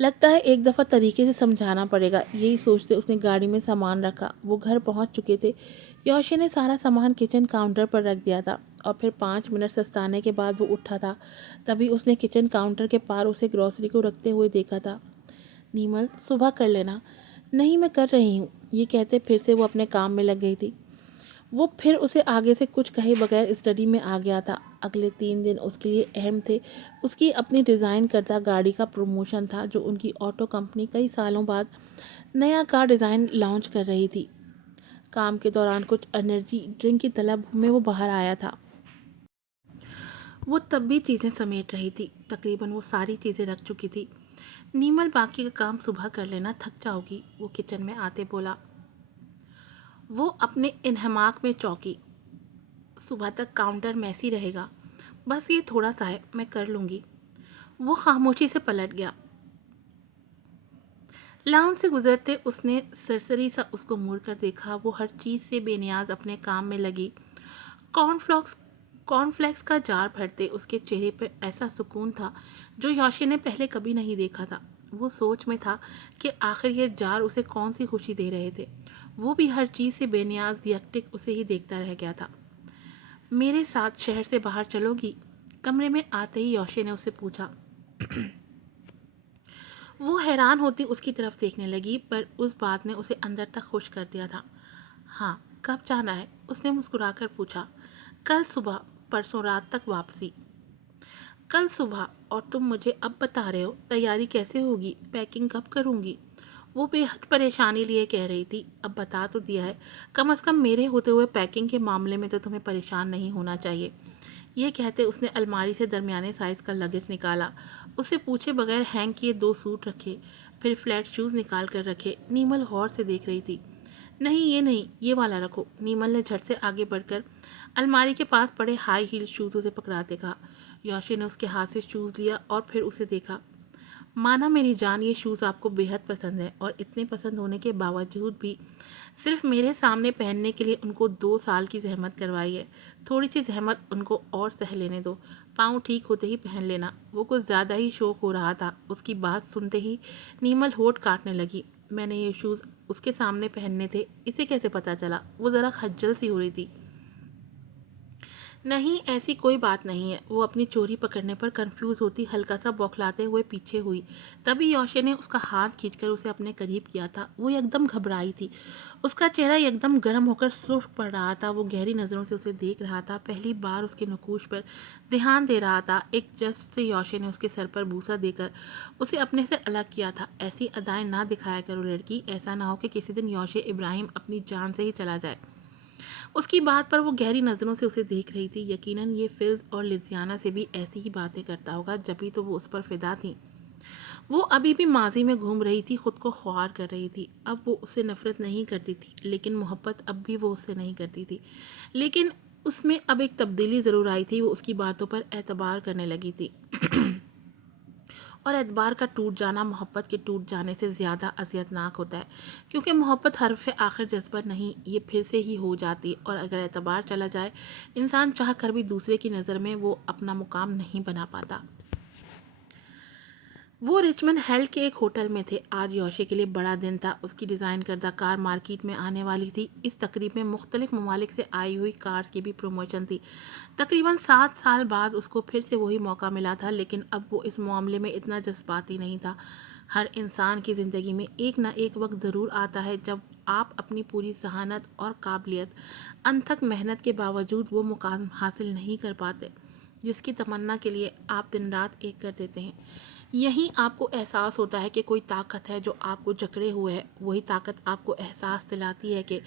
لگتا ہے ایک دفعہ طریقے سے سمجھانا پڑے گا، یہی سوچتے اس نے گاڑی میں سامان رکھا۔ وہ گھر پہنچ چکے تھے۔ یوشی نے سارا سامان کچن کاؤنٹر پر رکھ دیا تھا اور پھر 5 منٹ سستانے کے بعد وہ اٹھا تھا، تبھی اس نے کچن کاؤنٹر کے پار اسے گروسری کو رکھتے ہوئے دیکھا تھا۔ نیمل، صبح کر لینا۔ نہیں، میں کر رہی ہوں، یہ کہتے پھر سے وہ اپنے کام میں لگ گئی تھی۔ وہ پھر اسے آگے سے کچھ کہے بغیر اسٹڈی میں آ گیا تھا۔ اگلے 3 دن اس کے لیے اہم تھے۔ اس کی اپنی ڈیزائن کردہ گاڑی کا پروموشن تھا جو ان کی آٹو کمپنی کئی سالوں بعد نیا کار ڈیزائن لانچ کر رہی تھی۔ کام کے دوران کچھ انرجی ڈرنک کی طلب میں وہ باہر آیا تھا۔ وہ تب بھی چیزیں سمیٹ رہی تھی، تقریباً وہ ساری چیزیں رکھ چکی تھی۔ نیمل، باقی کا کام صبح کر لینا، تھک جاؤ گی، وہ کچن میں آتے بولا۔ وہ اپنے انہماک میں چونکی۔ صبح تک کاؤنٹر میسی رہے گا، بس یہ تھوڑا سا ہے، میں کر لوں گی۔ وہ خاموشی سے پلٹ گیا۔ لاؤنج سے گزرتے اس نے سرسری سا اس کو مڑ کر دیکھا۔ وہ ہر چیز سے بے نیاز اپنے کام میں لگی۔ کارن فلیکس کا جار بھرتے اس کے چہرے پر ایسا سکون تھا جو یوشی نے پہلے کبھی نہیں دیکھا تھا۔ وہ سوچ میں تھا کہ آخر یہ جار اسے کون سی خوشی دے رہے تھے۔ وہ بھی ہر چیز سے بے نیاز یکٹک اسے ہی دیکھتا رہ گیا تھا۔ میرے ساتھ شہر سے باہر چلو گی؟ کمرے میں آتے ہی یوشی نے اسے پوچھا۔ وہ حیران ہوتی اس کی طرف دیکھنے لگی، پر اس بات نے اسے اندر تک خوش کر دیا تھا۔ ہاں، کب جانا ہے؟ اس نے مسکرا کر پوچھا۔ کل صبح، پرسوں رات تک واپسی۔ کل صبح؟ اور تم مجھے اب بتا رہے ہو؟ تیاری کیسے ہوگی؟ پیکنگ کب کروں گی؟ وہ بے حد پریشانی لیے کہہ رہی تھی۔ اب بتا تو دیا ہے، کم از کم میرے ہوتے ہوئے پیکنگ کے معاملے میں تو تمہیں پریشان نہیں ہونا چاہیے۔ یہ کہتے اس نے الماری سے درمیانے سائز کا لگیج نکالا۔ اسے پوچھے بغیر ہینگ کیے 2 سوٹ رکھے، پھر فلیٹ شوز نکال کر رکھے۔ نیمل غور سے دیکھ رہی تھی۔ نہیں، یہ نہیں، یہ والا رکھو۔ نیمل نے جھٹ سے آگے بڑھ کر الماری کے پاس پڑے ہائی ہیل شوز اسے پکڑاتے کہا۔ یوشی نے اس کے ہاتھ سے شوز لیا اور پھر اسے دیکھا۔ مانا میری جان، یہ شوز آپ کو بے حد پسند ہے، اور اتنے پسند ہونے کے باوجود بھی صرف میرے سامنے پہننے کے لیے ان کو 2 سال کی زحمت کروائی ہے۔ تھوڑی سی زحمت ان کو اور سہ لینے دو، پاؤں ٹھیک ہوتے ہی پہن لینا۔ وہ کچھ زیادہ ہی شوق ہو رہا تھا۔ اس کی بات سنتے ہی نیمل ہونٹ کاٹنے لگی۔ میں نے یہ شوز اس کے سامنے پہننے تھے، اسے کیسے پتا چلا؟ وہ ذرا خجل سی ہو رہی تھی۔ نہیں، ایسی کوئی بات نہیں ہے۔ وہ اپنی چوری پکڑنے پر کنفیوز ہوتی ہلکا سا بوکھلاتے ہوئے پیچھے ہوئی۔ تبھی یوشی نے اس کا ہاتھ کھینچ کر اسے اپنے قریب کیا تھا۔ وہ یکدم گھبرائی تھی۔ اس کا چہرہ یکدم گرم ہو کر سرخ پڑ رہا تھا۔ وہ گہری نظروں سے اسے دیکھ رہا تھا، پہلی بار اس کے نقوش پر دھیان دے رہا تھا۔ ایک جذب سے یوشی نے اس کے سر پر بوسہ دے کر اسے اپنے سے الگ کیا تھا۔ ایسی ادائیں نہ دکھایا کرو لڑکی، ایسا نہ ہو کہ کسی دن یوشی ابراہیم اپنی جان سے ہی چلا جائے۔ اس کی بات پر وہ گہری نظروں سے اسے دیکھ رہی تھی۔ یقیناً یہ فلز اور لزیانا سے بھی ایسی ہی باتیں کرتا ہوگا، جبھی تو وہ اس پر فدا تھی۔ وہ ابھی بھی ماضی میں گھوم رہی تھی، خود کو خوار کر رہی تھی۔ اب وہ اسے نفرت نہیں کرتی تھی، لیکن محبت اب بھی وہ اس سے نہیں کرتی تھی۔ لیکن اس میں اب ایک تبدیلی ضرور آئی تھی۔ وہ اس کی باتوں پر اعتبار کرنے لگی تھی۔ اور اعتبار کا ٹوٹ جانا محبت کے ٹوٹ جانے سے زیادہ اذیتناک ہوتا ہے، کیونکہ محبت حرف آخر جذبہ نہیں، یہ پھر سے ہی ہو جاتی ہے، اور اگر اعتبار چلا جائے، انسان چاہ کر بھی دوسرے کی نظر میں وہ اپنا مقام نہیں بنا پاتا۔ وہ رچمنڈ ہیلڈ کے ایک ہوٹل میں تھے۔ آج یوشی کے لیے بڑا دن تھا۔ اس کی ڈیزائن کردہ کار مارکیٹ میں آنے والی تھی۔ اس تقریب میں مختلف ممالک سے آئی ہوئی کارز کی بھی پروموشن تھی۔ تقریباً 7 سال بعد اس کو پھر سے وہی موقع ملا تھا، لیکن اب وہ اس معاملے میں اتنا جذباتی نہیں تھا۔ ہر انسان کی زندگی میں ایک نہ ایک وقت ضرور آتا ہے جب آپ اپنی پوری ذہانت اور قابلیت، انتھک محنت کے باوجود وہ مقام حاصل نہیں کر پاتے جس کی تمنا کے لیے آپ دن رات ایک کر دیتے ہیں۔ یہیں آپ کو احساس ہوتا ہے کہ کوئی طاقت ہے جو آپ کو جکڑے ہوئے ہے۔ وہی طاقت آپ کو احساس دلاتی ہے کہ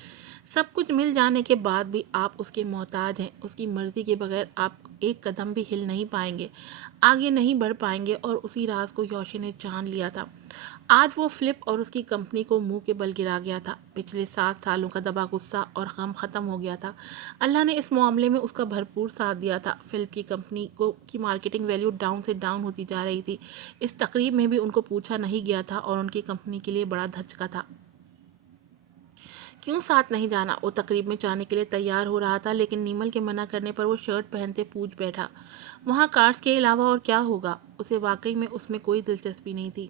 سب کچھ مل جانے کے بعد بھی آپ اس کے محتاج ہیں۔ اس کی مرضی کے بغیر آپ ایک قدم بھی ہل نہیں پائیں گے، آگے نہیں بڑھ پائیں گے، اور اسی راز کو یوشی نے جان لیا تھا۔ آج وہ فلپ اور اس کی کمپنی کو منہ کے بل گرا گیا تھا۔ پچھلے 7 سالوں کا دبا غصہ اور غم ختم ہو گیا تھا۔ اللہ نے اس معاملے میں اس کا بھرپور ساتھ دیا تھا۔ فلپ کی کمپنی کی مارکیٹنگ ویلیو ڈاؤن سے ڈاؤن ہوتی جا رہی تھی۔ اس تقریب میں بھی ان کو پوچھا نہیں گیا تھا، اور ان کی کمپنی کے لیے بڑا دھچکا تھا۔ کیوں ساتھ نہیں جانا؟ وہ تقریب میں جانے کے لیے تیار ہو رہا تھا، لیکن نیمل کے منع کرنے پر وہ شرٹ پہنتے پوچھ بیٹھا، وہاں کارز کے علاوہ اور کیا ہوگا؟ اسے واقعی میں اس میں کوئی دلچسپی نہیں تھی۔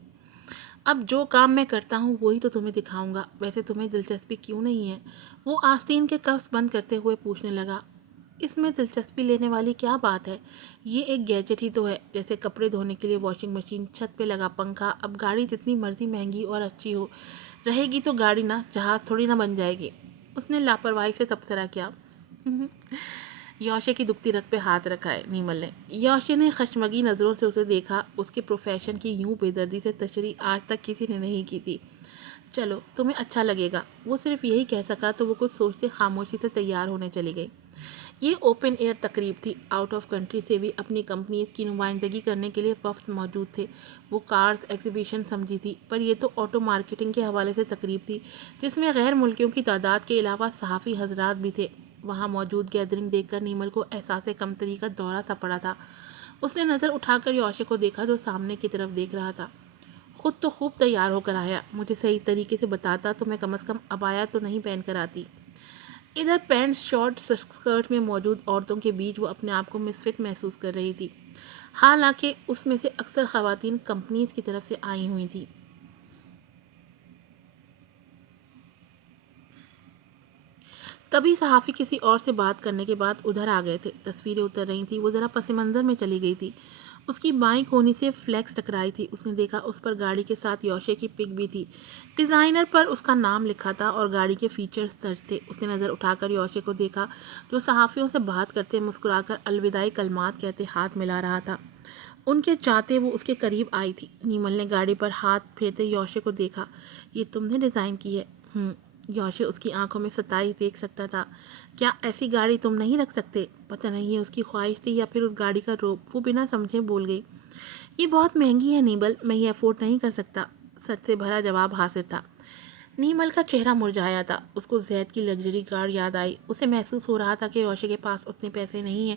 اب جو کام میں کرتا ہوں وہی تو تمہیں دکھاؤں گا، ویسے تمہیں دلچسپی کیوں نہیں ہے؟ وہ آستین کے کفس بند کرتے ہوئے پوچھنے لگا۔ اس میں دلچسپی لینے والی کیا بات ہے؟ یہ ایک گیجٹ ہی تو ہے، جیسے کپڑے دھونے کے لیے واشنگ مشین، چھت پہ لگا پنکھا۔ اب گاڑی جتنی مرضی مہنگی اور اچھی ہو رہے گی تو گاڑی نہ جہاز تھوڑی نہ بن جائے گی۔ اس نے لاپرواہی سے تبصرہ کیا۔ یوشے کی دکھتی رگ پہ ہاتھ رکھا ہے نیمل نے۔ یوشے نے خشمگی نظروں سے اسے دیکھا۔ اس کے پروفیشن کی یوں بے دردی سے تشریح آج تک کسی نے نہیں کی تھی۔ چلو تمہیں اچھا لگے گا، وہ صرف یہی کہہ سکا تو وہ کچھ سوچتے خاموشی سے تیار ہونے چلی گئی۔ یہ اوپن ایئر تقریب تھی، آؤٹ آف کنٹری سے بھی اپنی کمپنیز کی نمائندگی کرنے کے لیے وفد موجود تھے۔ وہ کارز ایگزیبیشن سمجھی تھی، پر یہ تو آٹو مارکیٹنگ کے حوالے سے تقریب تھی جس میں غیر ملکیوں کی تعداد کے علاوہ صحافی حضرات بھی تھے۔ وہاں موجود گیدرنگ دیکھ کر نیمل کو احساس کمتری کا دورہ سا پڑا تھا۔ اس نے نظر اٹھا کر یوشے کو دیکھا جو سامنے کی طرف دیکھ رہا تھا۔ خود تو خوب تیار ہو کر آیا، مجھے صحیح طریقے سے بتاتا تو میں کم از کم عبایا تو نہیں پہن کر آتی۔ ادھر پینٹ شارٹ اسکرٹ میں موجود عورتوں کے بیچ وہ اپنے آپ کو مسفٹ محسوس کر رہی تھی، حالانکہ اس میں سے اکثر خواتین کمپنیز کی طرف سے آئی ہوئی تھیں۔ تبھی صحافی کسی اور سے بات کرنے کے بعد ادھر آ گئے تھے۔ تصویریں اتر رہی تھیں، وہ ذرا پس منظر میں چلی گئی تھی۔ اس کی بائیں کونی سے فلیکس ٹکرائی تھی۔ اس نے دیکھا اس پر گاڑی کے ساتھ یوشے کی پک بھی تھی، ڈیزائنر پر اس کا نام لکھا تھا اور گاڑی کے فیچرز درج تھے۔ اس نے نظر اٹھا کر یوشے کو دیکھا جو صحافیوں سے بات کرتے مسکرا کر الوداعی کلمات کہتے ہاتھ ملا رہا تھا۔ ان کے چاہتے وہ اس کے قریب آئی تھی۔ نیمل نے گاڑی پر ہاتھ پھیرتے یوشے کو دیکھا۔ یہ تم نے ڈیزائن کی ہے؟ یوشے اس کی آنکھوں میں ستائش دیکھ سکتا تھا۔ کیا ایسی گاڑی تم نہیں رکھ سکتے؟ پتہ نہیں یہ اس کی خواہش تھی یا پھر اس گاڑی کا روب۔ وہ بنا سمجھے بول گئی، یہ بہت مہنگی ہے نیمل، میں یہ افورڈ نہیں کر سکتا۔ سچ سے بھرا جواب حاصل تھا۔ نیمل کا چہرہ مرجھایا تھا۔ اس کو زید کی لگژری کار یاد آئی۔ اسے محسوس ہو رہا تھا کہ یوشے کے پاس اتنے پیسے نہیں ہیں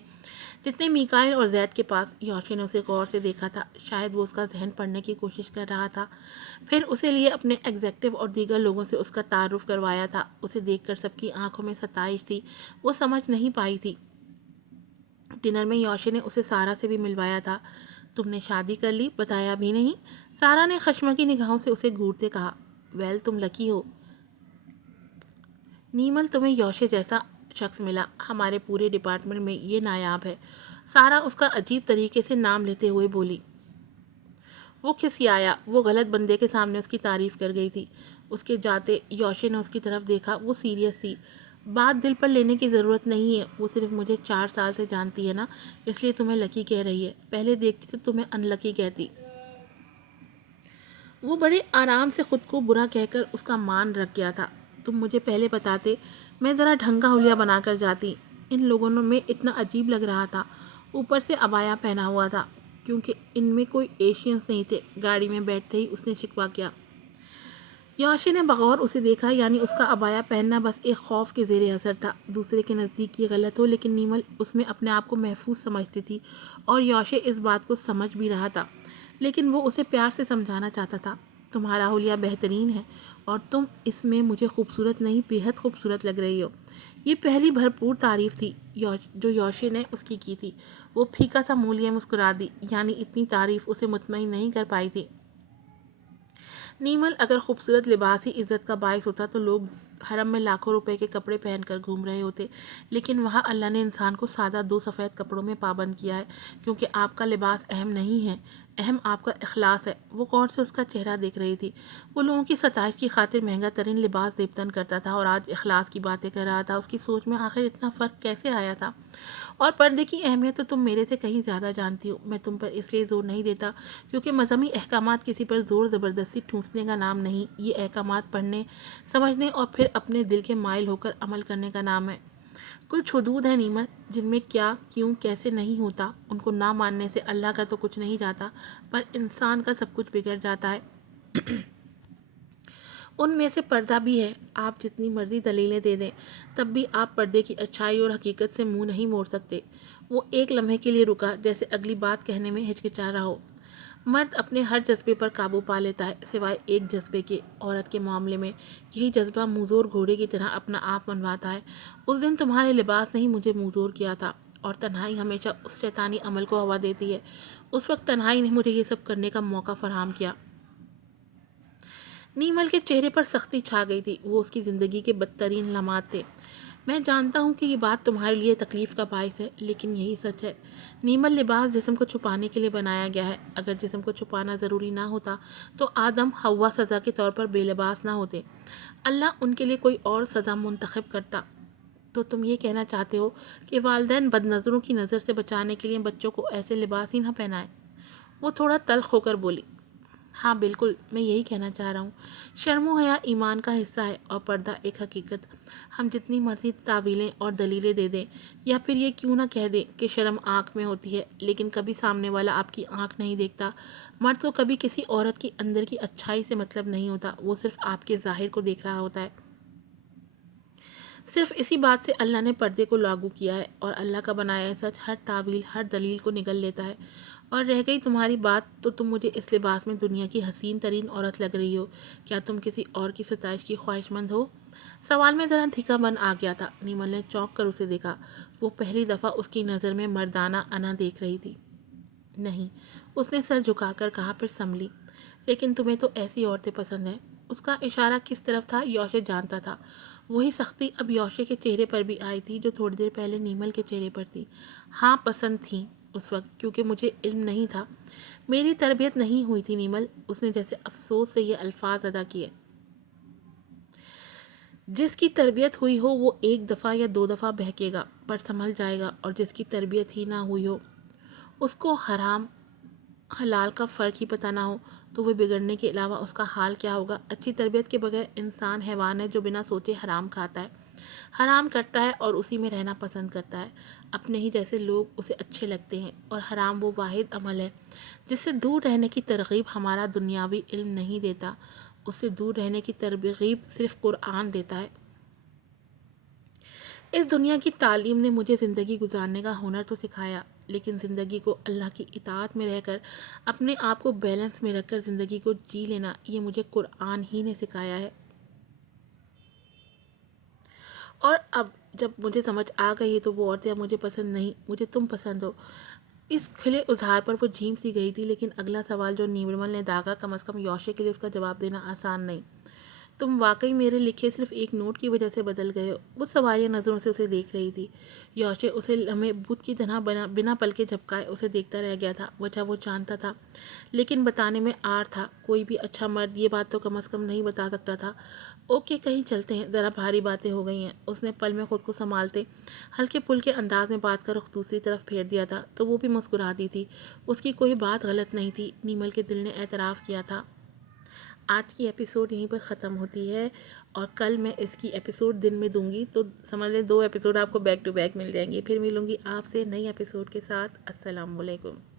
جتنے میکائل اور زید کے پاس۔ یوشے نے اسے غور سے دیکھا تھا، شاید وہ اس کا ذہن پڑھنے کی کوشش کر رہا تھا۔ پھر اسے لیے اپنے ایگزیکٹو اور دیگر لوگوں سے اس کا تعارف کروایا تھا۔ اسے دیکھ کر سب کی آنکھوں میں ستائش تھی، وہ سمجھ نہیں پائی تھی۔ ڈنر میں یوشے نے اسے سارا سے بھی ملوایا تھا۔ تم نے شادی کر لی، بتایا بھی نہیں؟ سارا نے خشمگی نگاہوں سے اسے گھورتے کہا۔ ویل تم لکی ہو نیمل، تمہیں یوشے جیسا شخص ملا، ہمارے پورے ڈپارٹمنٹ میں یہ نایاب ہے۔ سارا اس کا عجیب طریقے سے نام لیتے ہوئے بولی۔ وہ کھسیایا، وہ غلط بندے کے سامنے اس کی تعریف کر گئی تھی۔ اس کے جاتے یوشے نے اس کی طرف دیکھا، وہ سیریس تھی۔ بات دل پر لینے کی ضرورت نہیں ہے، وہ صرف مجھے 4 سال سے جانتی ہے نا، اس لیے تمہیں لکی کہہ رہی ہے، پہلے دیکھتی تو تمہیں ان لکی کہتی۔ وہ بڑے آرام سے خود کو برا کہہ کر اس کا مان رکھ گیا تھا۔ تم مجھے پہلے بتاتے، میں ذرا ڈھنگ کا حلیہ بنا کر جاتی۔ ان لوگوں میں اتنا عجیب لگ رہا تھا، اوپر سے عبایا پہنا ہوا تھا، کیونکہ ان میں کوئی ایشینز نہیں تھے۔ گاڑی میں بیٹھتے ہی اس نے شکوہ کیا۔ یوشے نے بغور اسے دیکھا، یعنی اس کا عبایا پہننا بس ایک خوف کے زیر اثر تھا۔ دوسرے کے نزدیک یہ غلط ہو، لیکن نیمل اس میں اپنے آپ کو محفوظ سمجھتی تھی اور یوشے اس بات کو سمجھ بھی رہا تھا، لیکن وہ اسے پیار سے سمجھانا چاہتا تھا۔ تمہارا حلیہ بہترین ہے اور تم اس میں مجھے خوبصورت نہیں، بے حد خوبصورت لگ رہی ہو۔ یہ پہلی بھرپور تعریف تھی جو یوشے نے اس کی تھی۔ وہ پھیکا سا منہ لیے مسکرا دی، یعنی اتنی تعریف اسے مطمئن نہیں کر پائی تھی۔ نیمل، اگر خوبصورت لباس ہی عزت کا باعث ہوتا تو لوگ حرم میں لاکھوں روپے کے کپڑے پہن کر گھوم رہے ہوتے، لیکن وہاں اللہ نے انسان کو سادہ 2 سفید کپڑوں میں پابند کیا ہے، کیونکہ آپ کا لباس اہم نہیں ہے، اہم آپ کا اخلاص ہے۔ وہ غور سے اس کا چہرہ دیکھ رہی تھی۔ وہ لوگوں کی ستائش کی خاطر مہنگا ترین لباس زیبتن کرتا تھا اور آج اخلاص کی باتیں کر رہا تھا۔ اس کی سوچ میں آخر اتنا فرق کیسے آیا تھا؟ اور پردے کی اہمیت تو تم میرے سے کہیں زیادہ جانتی ہو۔ میں تم پر اس لیے زور نہیں دیتا کیونکہ مذہبی احکامات کسی پر زور زبردستی ٹھونسنے کا نام نہیں، یہ احکامات پڑھنے، سمجھنے اور پھر اپنے دل کے مائل ہو کر عمل کرنے کا نام ہے۔ کچھ حدود ہیں نیمل، جن میں کیا، کیوں، کیسے نہیں ہوتا، ان کو نہ ماننے سے اللہ کا تو کچھ نہیں جاتا، پر انسان کا سب کچھ بگڑ جاتا ہے۔ ان میں سے پردہ بھی ہے۔ آپ جتنی مرضی دلیلیں دے دیں، تب بھی آپ پردے کی اچھائی اور حقیقت سے منہ نہیں موڑ سکتے۔ وہ ایک لمحے کے لیے رکا، جیسے اگلی بات کہنے میں ہچکچا رہا ہو۔ مرد اپنے ہر جذبے پر قابو پا لیتا ہے سوائے ایک جذبے کے، عورت کے معاملے میں یہی جذبہ منظور گھوڑے کی طرح اپنا آپ منواتا ہے۔ اس دن تمہارے لباس نے ہی مجھے منظور کیا تھا، اور تنہائی ہمیشہ اس شیطانی عمل کو ہوا دیتی ہے۔ اس وقت تنہائی نے مجھے یہ سب کرنے کا موقع فراہم کیا۔ نیمل کے چہرے پر سختی چھا گئی تھی، وہ اس کی زندگی کے بدترین لمحات تھے۔ میں جانتا ہوں کہ یہ بات تمہارے لیے تکلیف کا باعث ہے، لیکن یہی سچ ہے۔ نیمل لباس جسم کو چھپانے کے لیے بنایا گیا ہے۔ اگر جسم کو چھپانا ضروری نہ ہوتا تو آدم حوا سزا کے طور پر بے لباس نہ ہوتے، اللہ ان کے لیے کوئی اور سزا منتخب کرتا۔ تو تم یہ کہنا چاہتے ہو کہ والدین بد نظروں کی نظر سے بچانے کے لیے بچوں کو ایسے لباس ہی نہ پہنائیں؟ وہ تھوڑا تلخ ہو کر بولی۔ ہاں بالکل، میں یہی کہنا چاہ رہا ہوں۔ شرم و حیا ایمان کا حصہ ہے اور پردہ ایک حقیقت۔ ہم جتنی مرضی تعویلیں اور دلیلیں دے دیں، یا پھر یہ کیوں نہ کہہ دیں کہ شرم آنکھ میں ہوتی ہے، لیکن کبھی سامنے والا آپ کی آنکھ نہیں دیکھتا۔ مرد کو کبھی کسی عورت کی اندر کی اچھائی سے مطلب نہیں ہوتا، وہ صرف آپ کے ظاہر کو دیکھ رہا ہوتا ہے۔ صرف اسی بات سے اللہ نے پردے کو لاگو کیا ہے، اور اللہ کا بنایا سچ ہر تعویل، ہر دلیل کو نگل لیتا ہے۔ اور رہ گئی تمہاری بات، تو تم مجھے اس لباس میں دنیا کی حسین ترین عورت لگ رہی ہو۔ کیا تم کسی اور کی ستائش کی خواہش مند ہو؟ سوال میں ذرا دھکا بن آ گیا تھا۔ نیمل نے چونک کر اسے دیکھا۔ وہ پہلی دفعہ اس کی نظر میں مردانہ انا دیکھ رہی تھی۔ نہیں، اس نے سر جھکا کر کہا، پھر سنبھلی۔ لیکن تمہیں تو ایسی عورتیں پسند ہیں۔ اس کا اشارہ کس طرف تھا یوشے جانتا تھا۔ وہی سختی اب یوشے کے چہرے پر بھی آئی تھی جو تھوڑی دیر پہلے نیمل کے چہرے پر تھی۔ ہاں، پسند تھیں اس وقت، کیونکہ مجھے علم نہیں تھا، میری تربیت نہیں ہوئی تھی نیمل۔ اس نے جیسے افسوس سے یہ الفاظ ادا کیے۔ جس کی تربیت ہوئی ہو وہ ایک دفعہ یا دو دفعہ بہکے گا پر سنبھل جائے گا، اور جس کی تربیت ہی نہ ہوئی ہو، اس کو حرام حلال کا فرق ہی پتہ نہ ہو، تو وہ بگڑنے کے علاوہ اس کا حال کیا ہوگا۔ اچھی تربیت کے بغیر انسان حیوان ہے جو بنا سوچے حرام کھاتا ہے، حرام کرتا ہے اور اسی میں رہنا پسند کرتا ہے۔ اپنے ہی جیسے لوگ اسے اچھے لگتے ہیں، اور حرام وہ واحد عمل ہے جس سے دور رہنے کی ترغیب ہمارا دنیاوی علم نہیں دیتا۔ اس سے دور رہنے کی ترغیب صرف قرآن دیتا ہے۔ اس دنیا کی تعلیم نے مجھے زندگی گزارنے کا ہنر تو سکھایا، لیکن زندگی کو اللہ کی اطاعت میں رہ کر، اپنے آپ کو بیلنس میں رکھ کر زندگی کو جی لینا، یہ مجھے قرآن ہی نے سکھایا ہے۔ اور اب جب مجھے سمجھ آ گئی ہے تو وہ عورتیں اب مجھے پسند نہیں، مجھے تم پسند ہو۔ اس کھلے اظہار پر وہ جھیم سی گئی تھی، لیکن اگلا سوال جو نیمل نے داغا، کم از کم یوشے کے لیے اس کا جواب دینا آسان نہیں۔ تم واقعی میرے لکھے صرف ایک نوٹ کی وجہ سے بدل گئے ہو؟ وہ سوالیہ نظروں سے اسے دیکھ رہی تھی۔ یوشے اسے لمحے بت کی طرح بنا پلکے جھپکائے اسے دیکھتا رہ گیا تھا۔ وجہ وہ جانتا تھا، لیکن بتانے میں آر تھا۔ کوئی بھی اچھا مرد یہ بات تو کم از کم نہیں بتا سکتا تھا۔ اوکے، کہیں چلتے ہیں، ذرا بھاری باتیں ہو گئی ہیں۔ اس نے پل میں خود کو سنبھالتے ہلکے پھلکے انداز میں بات کا رخ دوسری طرف پھیر دیا تھا، تو وہ بھی مسکراتی تھی۔ اس کی کوئی بات غلط نہیں تھی، نیمل کے دل نے اعتراف کیا تھا۔ آج کی ایپیسوڈ یہیں پر ختم ہوتی ہے، اور کل میں اس کی ایپیسوڈ دن میں دوں گی، تو سمجھ لیں 2 ایپیسوڈ آپ کو بیک ٹو بیک مل جائیں گی۔ پھر ملوں گی آپ سے نئی ایپیسوڈ کے ساتھ۔ السلام علیکم۔